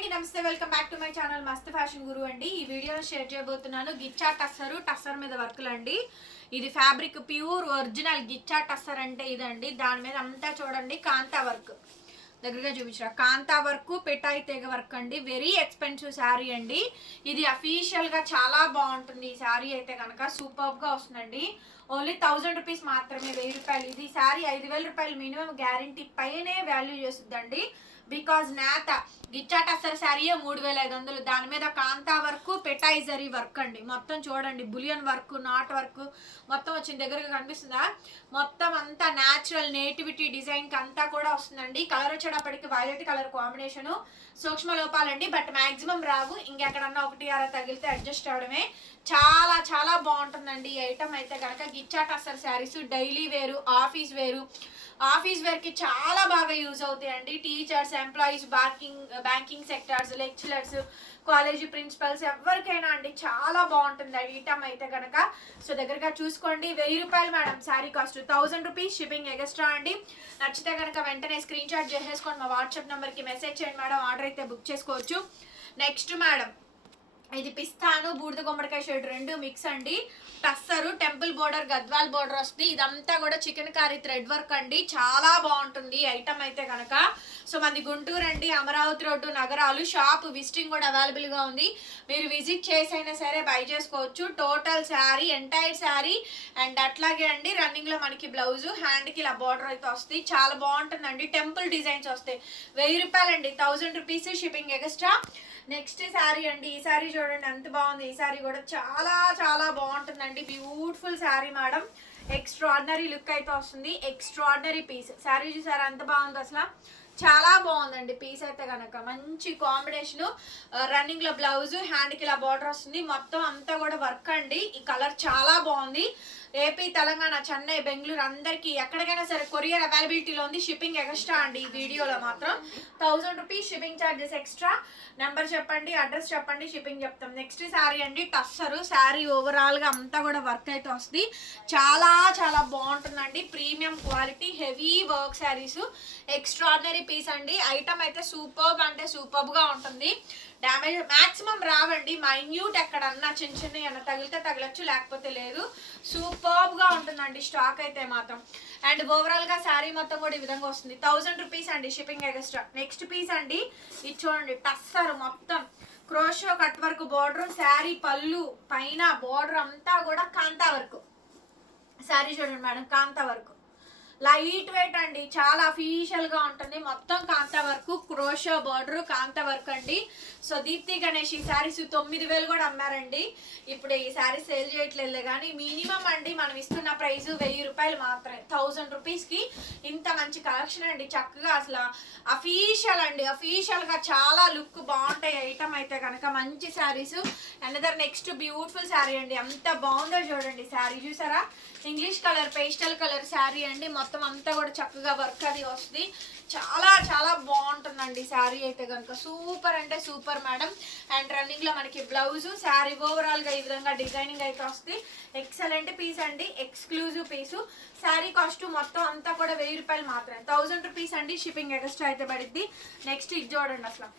అండి, నమస్తే welcome back to my channel Mast Fashion Guru అండి. ఈ వీడియోలో షేర్ చేయబోతున్నాను గిచ్చా టస్సరు టస్సర్ మీద వర్క్లు అండి ఇది fabric pure original ghicha tussar అంటే ఇదండి. దాని మీద అంతా చూడండి కాంతా వర్క్. దగ్గరగా చూపించరా. కాంతా వర్క్ పెటాయి తెగ వర్క్ అండి. వెరీ ఎక్స్పెన్సివ్ శారీ అండి. ఇది అఫీషియల్గా చాలా బాగుంటుంది. ఈ శారీ అయితే కనుక సూపర్గా వస్తుందండి. ఓన్లీ థౌజండ్ రూపీస్ మాత్రమే వెయ్యి రూపాయలు. ఇది శారీ ఐదు వేల రూపాయలు మినిమం గ్యారంటీ పైనే వాల్యూ చేస్తుందండి. బికాజ్ నేత గిచ్చాట అసలు శారీయే మూడు వేల ఐదు వందలు. దాని మీద కాంతా వర్క్ పెటైజరీ వర్క్ అండి. మొత్తం చూడండి బులియన్ వర్క్ నాట్ వర్క్ మొత్తం వచ్చిన దగ్గరగా కనిపిస్తుందా? మొత్తం అంతా న్యాచురల్ నేటివిటీ డిజైన్కి అంతా కూడా వస్తుందండి. కలర్ వచ్చేటప్పటికి వైలెట్ కలర్ కాంబినేషన్ సూక్ష్మ లోపాలండి బట్ మ్యాక్సిమం రావు. ఇంకెక్కడన్నా ఒకటి అర తగిలితే అడ్జస్ట్ అవడమే. చాలా చాలా బాగుంటుందండి. ఈ ఐటమ్ అయితే కనుక గిచ్చాట అసలు శారీస్ డైలీ వేరు ఆఫీస్ వేరు. ఆఫీస్ వేర్కి చాలా బాగా యూజ్ అవుతాయండి. Teachers employees banking banking sectors lecturers college principals ఎవరికైనా అండి చాలా బాగుంటుంది ఐటమ్ అయితే కనుక సో దగ్గరగా చూసుకోండి. వెయ్యి రూపాయలు madam sari cost. Thousand rupees shipping extra అండి. నచ్చితే కనుక వెంటనే స్క్రీన్ షాట్ చేసేసుకోండి. మా వాట్సాప్ నెంబర్కి మెసేజ్ చేయండి మేడం. ఆర్డర్ అయితే బుక్ చేసుకోవచ్చు. Next madam. ఇది పిస్తాను బూడిద గుమ్మడికాయ షేడ్ రెండు మిక్స్ అండి. Tussar temple border Gadwal border వస్తుంది. ఇదంతా కూడా చికెన్ కారీ థ్రెడ్ వర్క్ అండి. చాలా బాగుంటుంది ఐటమ్ అయితే కనుక సో మనది గుంటూరు అండి Amaravati road Nagaralu. Shop visiting కూడా అవైలబుల్గా ఉంది. మీరు విజిట్ చేసైనా సరే బై చేసుకోవచ్చు. Total sari entire sari and అట్లాగే అండి రన్నింగ్లో మనకి బ్లౌజ్ హ్యాండ్కి ఇలా బార్డర్ అయితే వస్తుంది. చాలా బాగుంటుందండి. టెంపుల్ డిజైన్స్ వస్తాయి. వెయ్యి రూపాయలండి. Thousand rupees shipping extra next sari అండి. ఈ శారీ చూడండి. ఎంత బాగుంది. ఈ శారీ కూడా చాలా చాలా బాగుంటుందండి. Beautiful sari madam. Extraordinary look అయితే వస్తుంది. ఎక్స్ట్రాడినరీ పీస్ శారీ చూసారా ఎంత బాగుంది అసలు. చాలా బాగుందండి పీస్ అయితే కనుక మంచి కాంబినేషను రన్నింగ్లో బ్లౌజ్ హ్యాండ్కి ఇలా బార్డర్ వస్తుంది. మొత్తం అంతా కూడా వర్క్ అండి. ఈ కలర్ చాలా బాగుంది. ఏపీ తెలంగాణ చెన్నై బెంగళూరు అందరికీ ఎక్కడికైనా సరే కొరియర్ అవైలబిలిటీలో ఉంది. షిప్పింగ్ ఎక్స్ట్రా అండి ఈ వీడియోలో మాత్రం. Thousand rupees shipping charges extra number చెప్పండి అడ్రస్ చెప్పండి షిప్పింగ్ చెప్తాం. నెక్స్ట్ శారీ అండి టస్సరు. శారీ ఓవరాల్గా అంతా కూడా వర్క్ అయితే వస్తుంది. చాలా చాలా బాగుంటుందండి. Premium quality heavy work saris extraordinary piece అండి. ఐటమ్ అయితే సూపర్బ్ అంటే సూపర్బ్గా ఉంటుంది. డ్యామేజ్ మాక్సిమం రావండి. మైన్యూట్ ఎక్కడన్నా చిన్న చిన్న ఏమన్నా తగిలితే తగలచ్చు లేకపోతే లేదు. సూపర్బ్గా ఉంటుందండి స్టాక్ అయితే మాత్రం. అండ్ ఓవరాల్గా శారీ మొత్తం కూడా ఈ విధంగా వస్తుంది. థౌసండ్ రూపీస్ అండి షిప్పింగ్ ఎక్స్ట్రా నెక్స్ట్ పీస్ అండి ఇది చూడండి టస్సర్ మొత్తం. Crochet cut work border sari పళ్ళు పైన బార్డర్ అంతా కూడా కాంతా వర్క్ శారీ చూడండి madam kantha work light weight అండి చాలా అఫీషియల్గా ఉంటుంది. మొత్తం kantha work crochet border kantha work అండి. సో దీప్తి గణేష్ ఈ శారీస్ తొమ్మిది వేలు కూడా అమ్మారండి. ఇప్పుడు ఈ శారీ సేల్ చేయట్లేదు కానీ మినిమం అండి మనం ఇస్తున్న ప్రైస్ వెయ్యి రూపాయలు మాత్రమే. థౌజండ్ రూపీస్కి ఇంత మంచి కలెక్షన్ అండి. చక్కగా అసలు అఫీషియల్ అండి. అఫీషియల్గా చాలా లుక్ బాగుంటాయి. ఐటమ్ అయితే కనుక మంచి saris another next beautiful sari అండి. ఎంత బాగుందో చూడండి. శారీ చూసారా? English colour pastel colour sari అండి. మొత్తం అంతా కూడా చక్కగా వర్క్ అది వస్తుంది. చాలా చాలా బాగుంటుందండి శారీ అయితే కనుక సూపర్ అంటే సూపర్ మేడం. అండ్ రన్నింగ్లో మనకి బ్లౌజ్ శారీ ఓవరాల్గా ఈ విధంగా డిజైనింగ్ అయితే వస్తుంది. ఎక్సలెంట్ పీస్ అండి. ఎక్స్క్లూజివ్ పీసు శారీ కాస్ట్ మొత్తం అంతా కూడా వెయ్యి రూపాయలు మాత్రమే. థౌజండ్ రూపీస్ అండి షిప్పింగ్ ఎక్స్ట్రా అయితే పడిద్ది. నెక్స్ట్ ఇది చూడండి అసలు.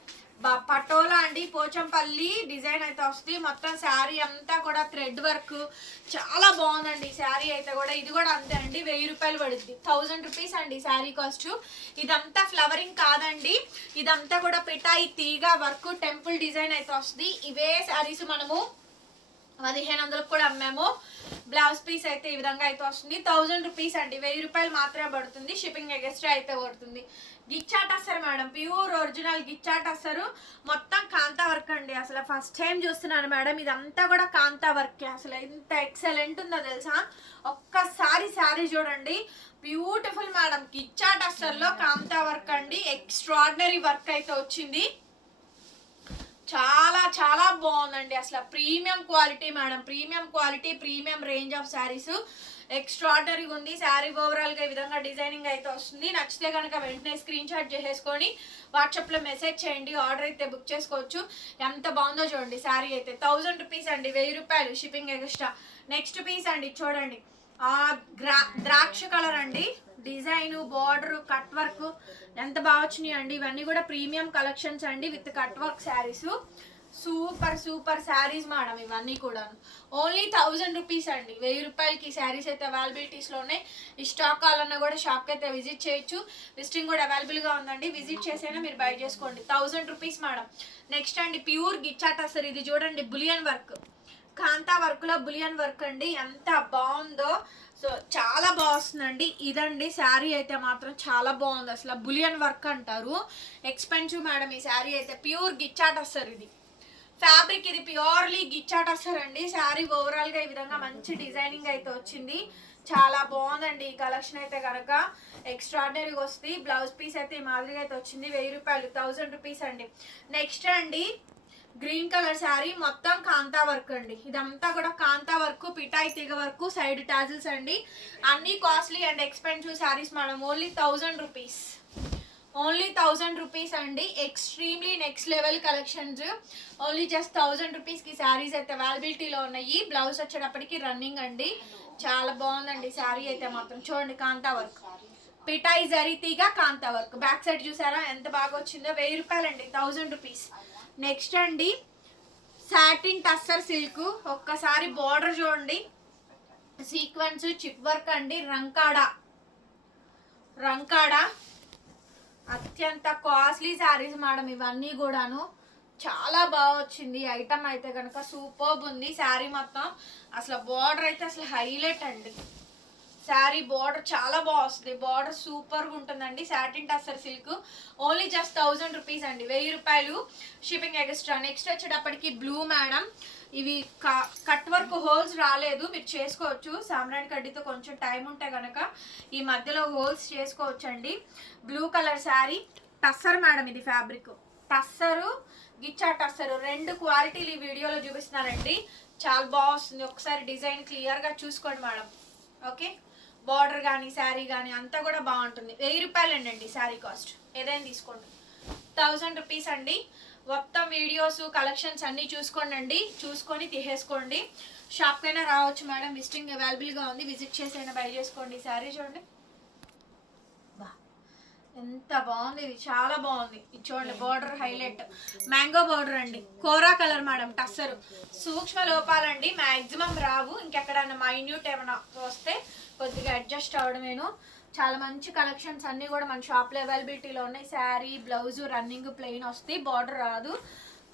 పటోలా అండి పోచంపల్లి డిజైన్ అయితే వస్తుంది మొత్తం శారీ అంతా కూడా థ్రెడ్ వర్క్. చాలా బాగుందండి శారీ అయితే కూడా. ఇది కూడా అంతే అండి వెయ్యి రూపాయలు పడుద్ది. థౌజండ్ రూపీస్ అండి శారీ కాస్ట్. ఇదంతా ఫ్లవరింగ్ కాదండి. ఇదంతా కూడా పిటాయి తీగ వర్క్ టెంపుల్ డిజైన్ అయితే వస్తుంది. ఇవే శారీస్ మనము పదిహేను వందలకు కూడా అమ్మాము. బ్లౌజ్ పీస్ అయితే ఈ విధంగా అయితే వస్తుంది. థౌజండ్ రూపీస్ అండి. వెయ్యి రూపాయలు మాత్రమే పడుతుంది. షిప్పింగ్ ఎగస్ట్రా అయితే పడుతుంది. గిచ్చాట్ వస్తారు మేడం. ప్యూర్ ఒరిజినల్ గిచ్చాట్ వస్తారు మొత్తం కాంతా వర్క్ అండి. అసలు ఫస్ట్ టైం చూస్తున్నాను మేడం. ఇదంతా కూడా కాంతా వర్క్. అసలు ఎంత ఎక్సలెంట్ ఉందో తెలుసా? ఒక్కసారి శారీ చూడండి. Beautiful madam. గిచ్చాట్ అస్సర్లో కాంతా వర్క్ అండి. ఎక్స్ట్రాడినరీ వర్క్ అయితే వచ్చింది. చాలా చాలా బాగుందండి. అసలు premium quality madam. Premium quality premium range of saris. ఎక్స్ట్రాడనరీగా ఉంది. శారీ ఓవరాల్గా ఈ విధంగా డిజైనింగ్ అయితే వస్తుంది. నచ్చితే కనుక వెంటనే స్క్రీన్ షాట్ చేసేసుకొని వాట్సాప్లో మెసేజ్ చేయండి. ఆర్డర్ అయితే బుక్ చేసుకోవచ్చు. ఎంత బాగుందో చూడండి శారీ అయితే. థౌజండ్ రూపీస్ అండి. వెయ్యి రూపాయలు షిప్పింగ్ ఎక్స్ట్రా నెక్స్ట్ పీస్ అండి చూడండి. ఆ గ్రా ద్రాక్ష కలర్ అండి. డిజైన్ బార్డర్ కట్ వర్క్ ఎంత బాగా వచ్చినాయి అండి. ఇవన్నీ కూడా ప్రీమియం కలెక్షన్స్ అండి with cut work saris. Super super saris madam ఇవన్నీ కూడా ఓన్లీ థౌజండ్ రూపీస్ అండి. వెయ్యి రూపాయలకి శారీస్ అయితే అవైలబిలిటీస్లో ఉన్నాయి ఈ స్టాక్ కావాలన్నా కూడా షాప్కి అయితే విజిట్ చేయొచ్చు. విజిటింగ్ కూడా అవైలబుల్గా ఉందండి. విజిట్ చేసైనా మీరు బై చేసుకోండి. Thousand rupees madam. నెక్స్ట్ అండి ప్యూర్ గిచ్చాట అసలు ఇది చూడండి బులియన్ వర్క్. కాంతా వర్క్లో బులియన్ వర్క్ అండి. ఎంత బాగుందో. సో చాలా బాగుందండి ఇదండి శారీ అయితే మాత్రం చాలా బాగుంది. అసలు బులియన్ వర్క్ అంటారు. ఎక్స్పెన్సివ్ మేడం ఈ శారీ అయితే. ప్యూర్ గిచ్చాట వస్తారు ఇది. ఫ్యాబ్రిక్ ఇది ప్యూర్లీ గిచ్చాట్ అండి. శారీ ఓవరాల్గా ఈ విధంగా మంచి డిజైనింగ్ అయితే వచ్చింది. చాలా బాగుందండి ఈ కలెక్షన్ అయితే కనుక ఎక్స్ట్రాడినరీగా వస్తుంది. బ్లౌజ్ పీస్ అయితే ఈ మాదిరిగా అయితే వచ్చింది. వెయ్యి రూపాయలు థౌజండ్ రూపీస్ అండి. నెక్స్ట్ అండి గ్రీన్ కలర్ శారీ మొత్తం కాంతా వర్క్ అండి. ఇదంతా కూడా కాంతా వర్క్ పిటాయి తీగ వర్క్ సైడ్ టాజిల్స్ అండి. అన్ని costly and expensive saris madam only thousand rupees only thousand rupees అండి. Extremely next level collections. Only just thousand రూపీస్కి శారీస్ అయితే అవైలబిలిటీలో ఉన్నాయి. బ్లౌజ్ వచ్చేటప్పటికి రన్నింగ్ అండి. చాలా బాగుందండి శారీ అయితే మాత్రం. చూడండి కాంతా వర్క్. పిటాయి జరీతీగా కాంతా వర్క్. బ్యాక్ సైడ్ చూసారా ఎంత బాగా వచ్చిందో? వెయ్యి రూపాయలండి థౌజండ్ రూపీస్. నెక్స్ట్ అండి సాటిన్ టస్సర్ సిల్క్. ఒక్కసారి బార్డర్ చూడండి. సీక్వెన్స్ చిప్ వర్క్ అండి. రంకాడా. రంకాడా. అత్యంత కాస్ట్లీ శారీస్ మేడం ఇవన్నీ కూడాను. చాలా బాగా వచ్చింది. ఐటమ్ అయితే కనుక సూపర్బ్ ఉంది. శారీ మొత్తం. అసలు బార్డర్ అయితే అసలు హైలైట్ అండి. శారీ బార్డర్ చాలా బాగా వస్తుంది బార్డర్ సూపర్గా ఉంటుందండి. Satin tussar silk. Only just thousand rupees అండి. వెయ్యి రూపాయలు షిప్పింగ్ ఎక్స్ట్రా నెక్స్ట్ వచ్చేటప్పటికి బ్లూ మేడం ఇవి కట్ వర్క్ హోల్స్ రాలేదు. మీరు చేసుకోవచ్చు. సామ్రాణి కడ్డీతో కొంచెం టైం ఉంటే కనుక ఈ మధ్యలో హోల్స్ చేసుకోవచ్చు అండి blue colour sari. Tussar madam ఇది ఫ్యాబ్రిక్ టస్సరు గిచ్చా టస్సరు రెండు క్వాలిటీలు ఈ వీడియోలో చూపిస్తున్నారండి. చాలా బాగా వస్తుంది ఒకసారి డిజైన్ క్లియర్గా చూసుకోండి మేడం ఓకే బార్డర్ కానీ శారీ కానీ అంతా కూడా బాగుంటుంది. వెయ్యి రూపాయలు అండి శారీ కాస్ట్. ఏదైనా తీసుకోండి. థౌజండ్ రూపీస్ అండి. మొత్తం వీడియోస్ కలెక్షన్స్ అన్నీ చూసుకోండి అండి చూసుకొని తీసేసుకోండి. షాప్కైనా రావచ్చు మేడం. విజిటింగ్ అవైలబుల్గా ఉంది. విజిట్ చేసి అయినా బై చేసుకోండి. శారీ చూడండి. ఎంత బాగుంది ఇది. చాలా బాగుంది. ఇది చూడండి బార్డర్ హైలైట్. మ్యాంగో బార్డర్ అండి. Kora colour madam tussar. సూక్ష్మ లోపాలండి. మాక్సిమం రావు. ఇంకెక్కడైనా మైన్యూట్ ఏమైనా వస్తే కొద్దిగా అడ్జస్ట్ అవడమేను. చాలా మంచి కలెక్షన్స్ అన్నీ కూడా మన షాప్లో అవైలబిలిటీలో ఉన్నాయి. శారీ బ్లౌజ్ రన్నింగ్ ప్లెయిన్ వస్తాయి. బార్డర్ రాదు.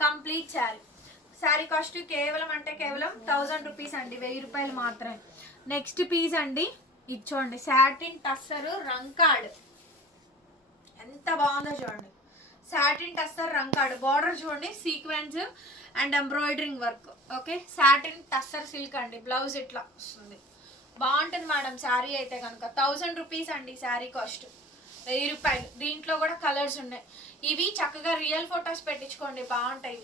కంప్లీట్ శారీ. శారీ కాస్ట్ కేవలం అంటే కేవలం థౌజండ్ రూపీస్ అండి. వెయ్యి రూపాయలు మాత్రమే. నెక్స్ట్ పీస్ అండి. ఇది చూడండి. శాటిన్ టస్సరు రంకాడ్. ఎంత బాగుందో చూడండి. సాటిన్ టస్సర్ రంకాడ్. బార్డర్ చూడండి. Sequence and embroidering work. Okay? Satin tussar silk అండి. బ్లౌజ్ ఇట్లా వస్తుంది. బాగుంటుంది మేడం శారీ అయితే కనుక. థౌజండ్ రూపీస్ అండి శారీ కాస్ట్. వెయ్యి రూపాయలు. దీంట్లో కూడా కలర్స్ ఉన్నాయి. ఇవి చక్కగా రియల్ ఫొటోస్ పెట్టించుకోండి బాగుంటాయి.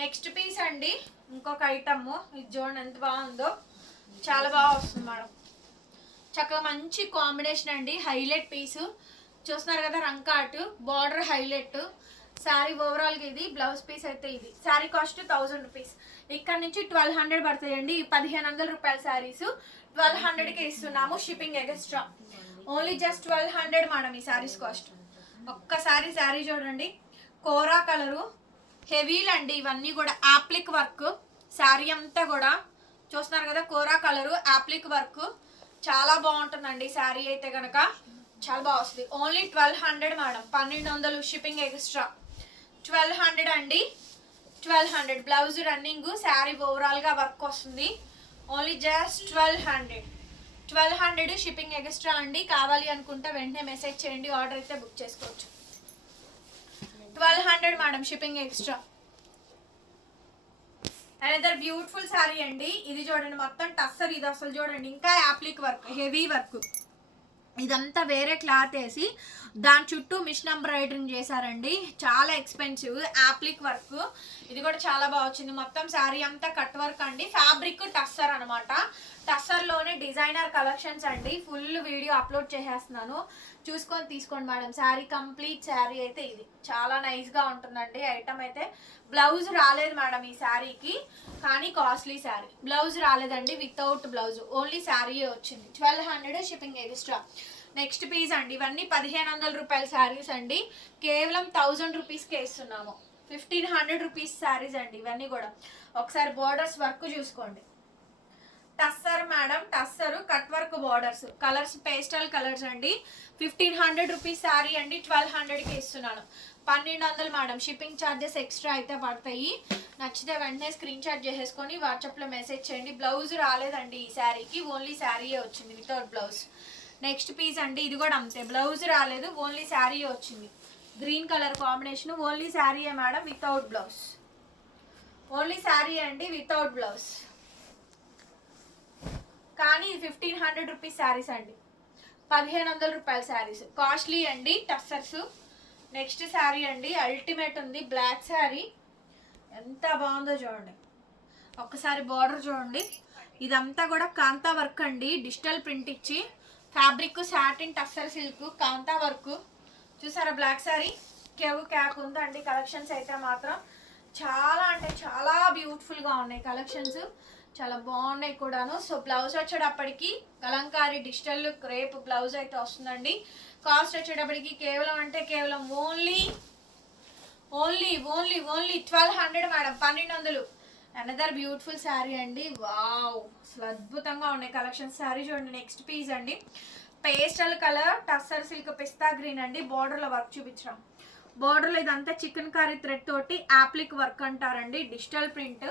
నెక్స్ట్ పీస్ అండి ఇంకొక ఐటమ్. ఇది చూడండి ఎంత బాగుందో. చాలా బాగా వస్తుంది మేడం. చక్కగా మంచి కాంబినేషన్ అండి. Highlight piece. చూస్తున్నారు కదా రంకాటు బార్డర్ హైలైట్. శారీ ఓవరాల్గా ఇది బ్లౌజ్ పీస్ అయితే ఇది. Sari cost thousand rupees. ఇక్కడ నుంచి ట్వెల్వ్ హండ్రెడ్ పడుతాయండి. పదిహేను వందల రూపాయల శారీస్. ట్వెల్వ్ హండ్రెడ్కి ఇస్తున్నాము shipping extra only just twelve hundred madam ఈ శారీస్ కాస్ట్ ఒక్కసారి శారీ చూడండి. కోరా కలరు హెవీలు అండి ఇవన్నీ కూడా. యాప్లిక్ వర్క్ శారీ అంతా కూడా. చూస్తున్నారు కదా కోరా కలరు యాప్లిక్ వర్క్ చాలా బాగుంటుందండి శారీ అయితే కనుక చాలా బాగా వస్తుంది. Only twelve hundred madam. పన్నెండు వందలు షిప్పింగ్ ఎక్స్ట్రా ట్వెల్వ్ హండ్రెడ్ అండి. Twelve hundred blouse running sari ఓవరాల్గా వర్క్ వస్తుంది. Only just twelve hundred twelve hundred shipping extra అండి. కావాలి అనుకుంటే వెంటనే మెసేజ్ చేయండి. ఆర్డర్ అయితే బుక్ చేసుకోవచ్చు. Twelve hundred madam shipping extra another beautiful sari అండి. ఇది చూడండి మొత్తం టస్సర్ ఇది అసలు చూడండి. ఇంకా యాప్లిక్ వర్క్ హెవీ వర్క్ ఇదంతా వేరే క్లాత్ వేసి దాని చుట్టూ మిషన్ ఎంబ్రాయిడరింగ్ చేశారండి. చాలా ఎక్స్పెన్సివ్ యాప్లిక్ వర్క్ ఇది కూడా చాలా బాగా వచ్చింది. మొత్తం శారీ అంతా కట్ వర్క్ అండి. ఫ్యాబ్రిక్ టస్సర్ అనమాట టస్సర్లోనే డిజైనర్ కలెక్షన్స్ అండి. ఫుల్ వీడియో అప్లోడ్ చేసేస్తున్నాను. చూసుకొని తీసుకోండి మేడం. శారీ కంప్లీట్ శారీ అయితే ఇది. చాలా నైస్గా ఉంటుందండి. ఐటమ్ అయితే బ్లౌజ్ రాలేదు మేడం ఈ శారీకి కానీ కాస్ట్లీ శారీ. బ్లౌజ్ రాలేదండి వితౌట్ బ్లౌజ్. ఓన్లీ శారీ వచ్చింది. Twelve hundred shipping extra next piece అండి. ఇవన్నీ పదిహేను వందల రూపాయల శారీస్ అండి. కేవలం థౌజండ్ రూపీస్కే ఇస్తున్నాము. ఫిఫ్టీన్ హండ్రెడ్ రూపీస్ శారీస్ అండి ఇవన్నీ కూడా. ఒకసారి బోర్డర్స్ వర్క్ చూసుకోండి. Tussar madam tussar cut work borders colours pastel colours అండి. ఫిఫ్టీన్ హండ్రెడ్ రూపీస్ శారీ అండి ట్వెల్వ్ హండ్రెడ్కి ఇస్తున్నాను. పన్నెండు వందలు మేడం. షిప్పింగ్ ఛార్జెస్ ఎక్స్ట్రా అయితే పడతాయి. నచ్చితే వెంటనే స్క్రీన్ షాట్ చేసేసుకొని వాట్సాప్లో మెసేజ్ చేయండి. బ్లౌజ్ రాలేదండి ఈ శారీకి ఓన్లీ శారీయే వచ్చింది వితౌట్ బ్లౌజ్ నెక్స్ట్ పీస్ అండి ఇది కూడా అంతే. బ్లౌజ్ రాలేదు ఓన్లీ శారీయే వచ్చింది. Green colour combination only శారీయే madam without blouse only sari అండి వితౌట్ బ్లౌజ్ కానీ ఇది ఫిఫ్టీన్ హండ్రెడ్ రూపీస్ శారీస్ అండి. పదిహేను వందల రూపాయల శారీస్. కాస్ట్లీ అండి టస్సర్స్. నెక్స్ట్ శారీ అండి అల్టిమేట్ ఉంది బ్లాక్ శారీ. ఎంత బాగుందో చూడండి. ఒక్కసారి బార్డర్ చూడండి. ఇదంతా కూడా కాంతా వర్క్ అండి డిజిటల్ ప్రింట్ ఇచ్చి. Fabric satin tussar silk kantha work. చూసారా బ్లాక్ శారీ? కేవ్ క్యాక్ ఉందండి కలెక్షన్స్ అయితే మాత్రం. చాలా అంటే చాలా బ్యూటిఫుల్గా ఉన్నాయి కలెక్షన్స్. చాలా బాగున్నాయి కూడాను. సో బ్లౌజ్ వచ్చేటప్పటికి కలంకారీ డిజిటల్ రేపు బ్లౌజ్ అయితే వస్తుందండి. కాస్ట్ వచ్చేటప్పటికి కేవలం అంటే కేవలం only only only only twelve hundred madam పన్నెండు వందలు అనదర్ బ్యూటిఫుల్ శారీ అండి. వావ్ అసలు అద్భుతంగా ఉన్నాయి కలెక్షన్ శారీ చూడండి నెక్స్ట్ పీస్ అండి. Pastel colour tussar silk pista green అండి. బార్డర్లో వర్క్ చూపించడం. బార్డర్లో ఇదంతా చికెన్ కర్రీ థ్రెడ్ తోటి యాప్లిక్ వర్క్ అంటారండి. Digital print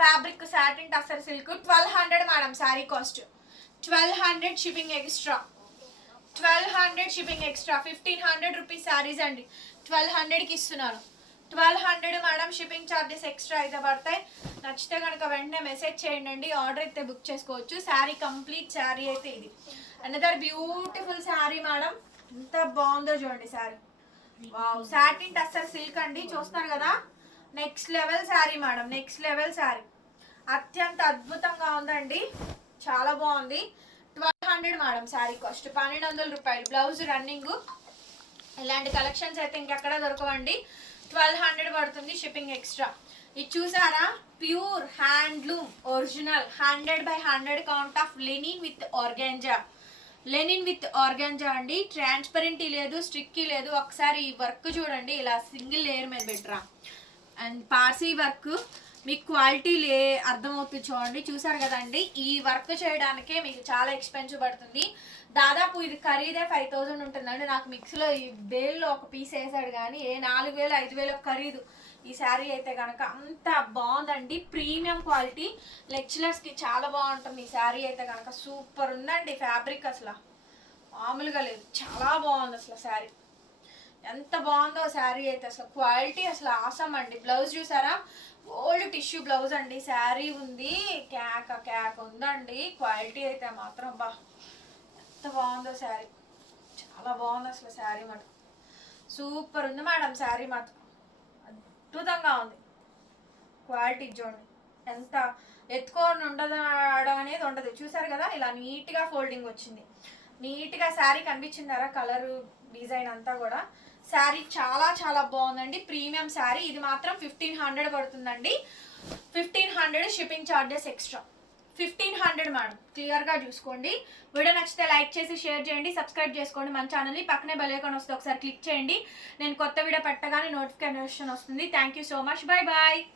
fabric satin tussar silk. Twelve hundred madam sari cost. Twelve hundred shipping extra. Twelve hundred shipping extra. Fifteen hundred rupees saris అండి. Twelve హండ్రెడ్కి ఇస్తున్నాను twelve hundred madam shipping charges extra అయితే పడతాయి. నచ్చితే కనుక వెంటనే message చేయండి order అయితే బుక్ చేసుకోవచ్చు. శారీ కంప్లీట్ శారీ అయితే ఇది. Another beautiful sari madam. ఎంత బాగుందో చూడండి sari. Wow satin tussar silk అండి. చూస్తున్నారు కదా? Next level sari madam. Next level sari. అత్యంత అద్భుతంగా ఉందండి. చాలా బాగుంది. Twelve hundred madam sari cost. పన్నెండు వందల రూపాయలు. Blouse running. ఇలాంటి కలెక్షన్స్ అయితే ఇంకెక్కడ దొరకవండి. ట్వెల్వ్ హండ్రెడ్ పడుతుంది షిప్పింగ్ ఎక్స్ట్రా. ఇది చూసారా? Pure handloom original. Hundred by hundred count of linen with organza. Linen with organza అండి. ట్రాన్స్పరెంటీ లేదు స్టిక్కీ లేదు. ఒకసారి ఈ వర్క్ చూడండి. ఇలా సింగిల్ లేయర్ మీద పెట్టరా. అండ్ పార్సీ వర్క్ మీకు క్వాలిటీ లే అర్థమవుతుంది చూడండి. చూసారు కదండి ఈ వర్క్ చేయడానికే మీకు చాలా ఎక్స్పెన్సివ్ పడుతుంది. దాదాపు ఇది ఖరీదే ఫైవ్ థౌజండ్ ఉంటుందండి. నాకు మిక్స్లో ఈ వేల్లో ఒక పీస్ వేసాడు కానీ ఏ నాలుగు వేలు ఐదు వేలు ఖరీదు. ఈ శారీ అయితే కనుక అంత బాగుందండి. ప్రీమియం క్వాలిటీ లెక్చరర్స్కి చాలా బాగుంటుంది. ఈ శారీ అయితే కనుక సూపర్ ఉందండి ఫ్యాబ్రిక్ అసలు. మామూలుగా లేదు. చాలా బాగుంది అసలు శారీ. ఎంత బాగుందో శారీ అయితే అసలు క్వాలిటీ అసలు ఆసం అండి. బ్లౌజ్ చూసారా? ఓల్డ్ టిష్యూ బ్లౌజ్ అండి. శారీ ఉంది. క్యాక్ క్యాక్ ఉందండి. క్వాలిటీ అయితే మాత్రం బా. ఎంత బాగుందో శారీ. చాలా బాగుంది అసలు శారీ మటుకు సూపర్ ఉంది మేడం శారీ మాత్రం. అద్భుతంగా ఉంది. క్వాలిటీ చూడండి. ఎంత ఎత్తుకొని ఉండదు అనేది ఉండదు. చూసారు కదా? ఇలా నీట్గా ఫోల్డింగ్ వచ్చింది. నీట్గా శారీ కనిపించిందారా కలరు డిజైన్ అంతా కూడా. శారీ చాలా చాలా బాగుందండి. ప్రీమియం శారీ. ఇది మాత్రం ఫిఫ్టీన్ హండ్రెడ్ పడుతుందండి. Fifteen hundred shipping charges extra. Fifteen hundred madam. క్లియర్గా చూసుకోండి. వీడియో నచ్చితే లైక్ చేసి షేర్ చేయండి సబ్స్క్రైబ్ చేసుకోండి. మన ఛానల్ని పక్కనే బెల్ వస్తే ఒకసారి క్లిక్ చేయండి. నేను కొత్త వీడియో పెట్టగానే నోటిఫికేషన్ వస్తుంది. Thank you so much. Bye bye